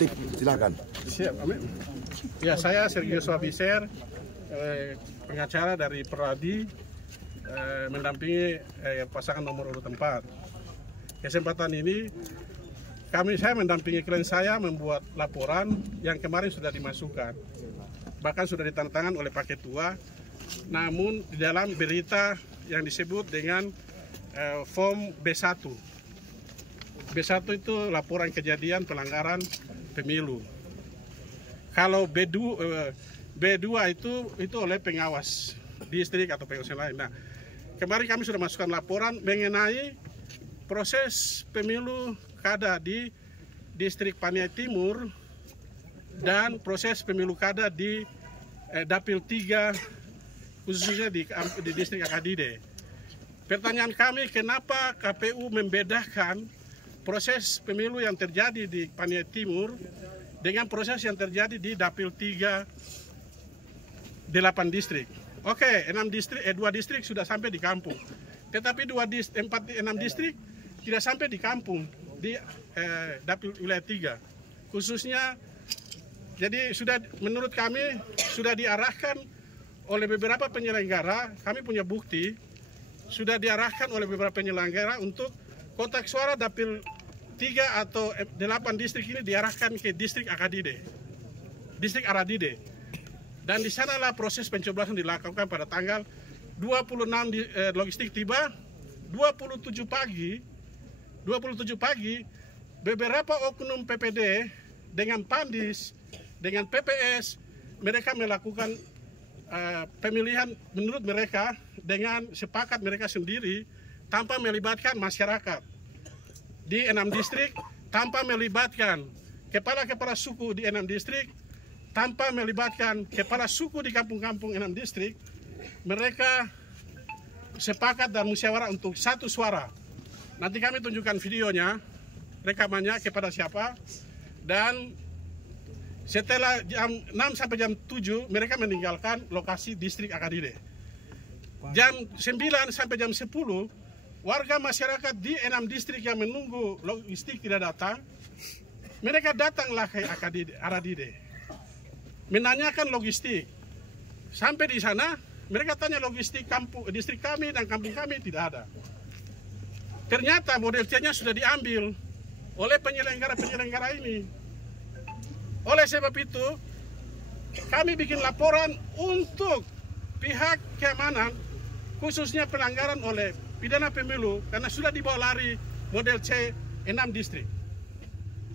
detik. Silakan. Siap, amin. Ya, saya Sergio Suabiser, pengacara dari Peradi, mendampingi pasangan nomor urut 4. Kesempatan ini saya mendampingi klien saya membuat laporan yang kemarin sudah dimasukkan, bahkan sudah ditandatangan oleh Pak Ketua. Namun di dalam berita yang disebut dengan form B1. B1 itu laporan kejadian pelanggaran pemilu. Kalau B2 itu oleh pengawas distrik atau pengawas lain. Nah, kemarin kami sudah masukkan laporan mengenai proses pemilu kada di distrik Paniai Timur dan proses pemilu kada di Dapil 3 khususnya di distrik Akadide. Pertanyaan kami, kenapa KPU membedakan proses pemilu yang terjadi di Paniai Timur dengan proses yang terjadi di Dapil 3 8 distrik. Oke, 2 distrik sudah sampai di kampung. Tetapi 6 distrik tidak sampai di kampung di Dapil wilayah 3. Khususnya jadi menurut kami sudah diarahkan oleh beberapa penyelenggara, kami punya bukti, sudah diarahkan oleh beberapa penyelenggara untuk kotak suara Dapil 3 atau 8 distrik ini diarahkan ke distrik Akadide, distrik Aradide. Dan di sanalah proses pencoblosan dilakukan pada tanggal 26 logistik tiba, 27 pagi, beberapa oknum PPD dengan Pandis, dengan PPS, mereka melakukan pemilihan menurut mereka dengan sepakat mereka sendiri tanpa melibatkan masyarakat di 6 distrik, tanpa melibatkan kepala-kepala suku di 6 distrik, tanpa melibatkan kepala suku di kampung-kampung 6 distrik. Mereka sepakat dan musyawarah untuk satu suara. Nanti kami tunjukkan videonya, rekamannya kepada siapa. Dan setelah jam 6 sampai jam 7 mereka meninggalkan lokasi distrik Akadide. Jam 9 sampai jam 10 warga masyarakat di 6 distrik yang menunggu logistik tidak datang, mereka datanglah ke Aradide menanyakan logistik. Sampai di sana mereka tanya logistik distrik kami dan kampung kami tidak ada. Ternyata model C-nya sudah diambil oleh penyelenggara ini. Oleh sebab itu, kami bikin laporan untuk pihak keamanan, khususnya pelanggaran oleh pidana pemilu, karena sudah dibawa lari model C 6 distrik.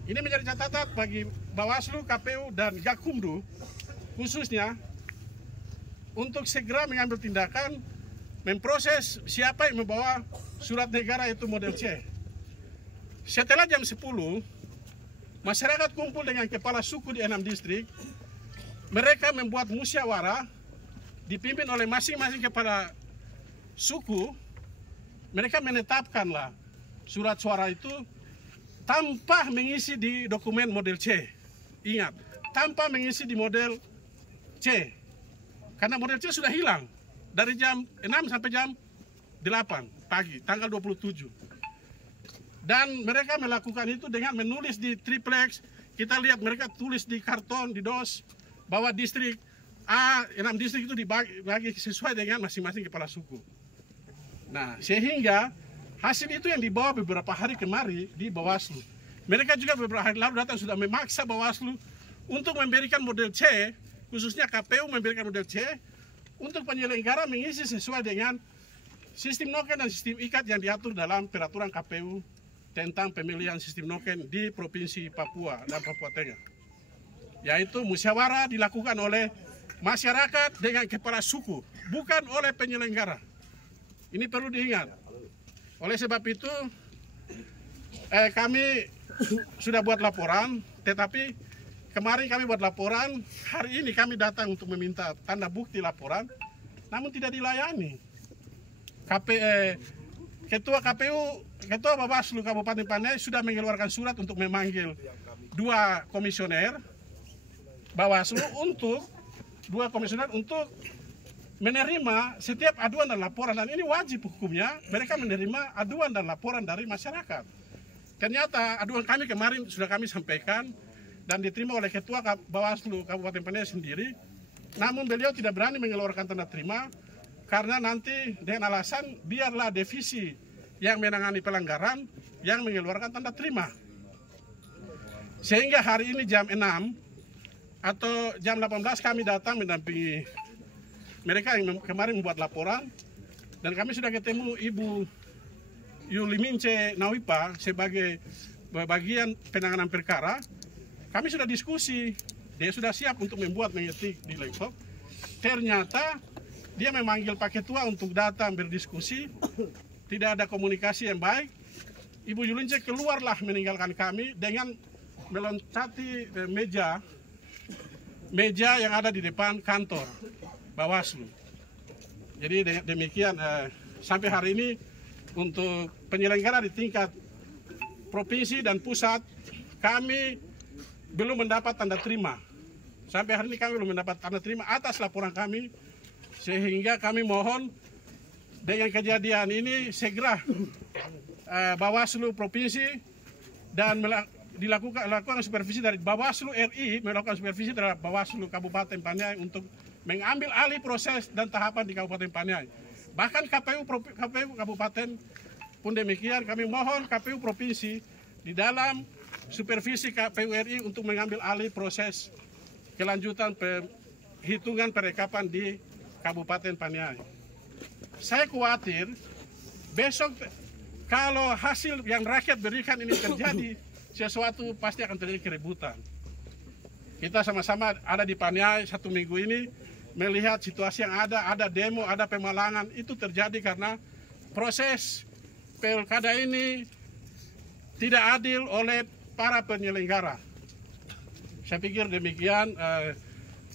Ini menjadi catatan bagi Bawaslu, KPU, dan Gakumdu, khususnya untuk segera mengambil tindakan, memproses siapa yang membawa surat negara itu model C. Setelah jam 10, masyarakat kumpul dengan kepala suku di 6 distrik. Mereka membuat musyawarah dipimpin oleh masing-masing kepala suku. Mereka menetapkanlah surat suara itu tanpa mengisi di dokumen model C. Ingat, tanpa mengisi di model C. Karena model C sudah hilang dari jam 6 sampai jam 8 pagi, tanggal 27. Dan mereka melakukan itu dengan menulis di triplex. Kita lihat mereka tulis di karton, di dos, bahwa distrik A, 6 distrik itu dibagi sesuai dengan masing-masing kepala suku. Nah, sehingga hasil itu yang dibawa beberapa hari kemarin di Bawaslu. Mereka juga beberapa hari lalu datang sudah memaksa Bawaslu untuk memberikan model C, khususnya KPU memberikan model C, untuk penyelenggara mengisi sesuai dengan sistem noken dan sistem ikat yang diatur dalam peraturan KPU tentang pemilihan sistem noken di Provinsi Papua dan Papua Tengah. Yaitu musyawarah dilakukan oleh masyarakat dengan kepala suku, bukan oleh penyelenggara. Ini perlu diingat. Oleh sebab itu, kami sudah buat laporan, tetapi kemarin kami buat laporan, hari ini kami datang untuk meminta tanda bukti laporan, namun tidak dilayani. Ketua KPU, Ketua Bawaslu Kabupaten Paniai sudah mengeluarkan surat untuk memanggil 2 komisioner Bawaslu untuk menerima setiap aduan dan laporan, dan ini wajib hukumnya mereka menerima aduan dan laporan dari masyarakat. Ternyata aduan kami kemarin sudah kami sampaikan dan diterima oleh Ketua Bawaslu Kabupaten Paniai sendiri. Namun beliau tidak berani mengeluarkan tanda terima karena nanti dengan alasan biarlah divisi yang menangani pelanggaran yang mengeluarkan tanda terima. Sehingga hari ini jam 6 atau jam 18 kami datang mendampingi mereka yang kemarin membuat laporan, dan kami sudah ketemu Ibu Yuli Mince Nawipa sebagai bagian penanganan perkara. Kami sudah diskusi, dia sudah siap untuk mengetik di laptop. Ternyata dia memanggil Pak Ketua untuk datang berdiskusi, tidak ada komunikasi yang baik. Ibu Yuli Mince keluarlah meninggalkan kami dengan meloncati meja yang ada di depan kantor Bawaslu. Jadi demikian sampai hari ini untuk penyelenggara di tingkat provinsi dan pusat kami belum mendapat tanda terima. Sampai hari ini kami belum mendapat tanda terima atas laporan kami, sehingga kami mohon dengan kejadian ini segera Bawaslu provinsi dan dilakukan supervisi dari Bawaslu RI, melakukan supervisi terhadap Bawaslu Kabupaten Paniai untuk mengambil alih proses dan tahapan di Kabupaten Paniai. Bahkan KPU Kabupaten pun demikian, kami mohon KPU Provinsi di dalam supervisi KPU RI untuk mengambil alih proses kelanjutan perhitungan perekapan di Kabupaten Paniai. Saya khawatir besok kalau hasil yang rakyat berikan ini terjadi, sesuatu pasti akan terjadi keributan. Kita sama-sama ada di Paniai 1 minggu ini melihat situasi yang ada demo, ada pemalangan, itu terjadi karena proses pilkada ini tidak adil oleh para penyelenggara. Saya pikir demikian,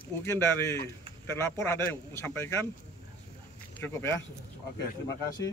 mungkin dari terlapor ada yang mau sampaikan, cukup ya? Oke, terima kasih.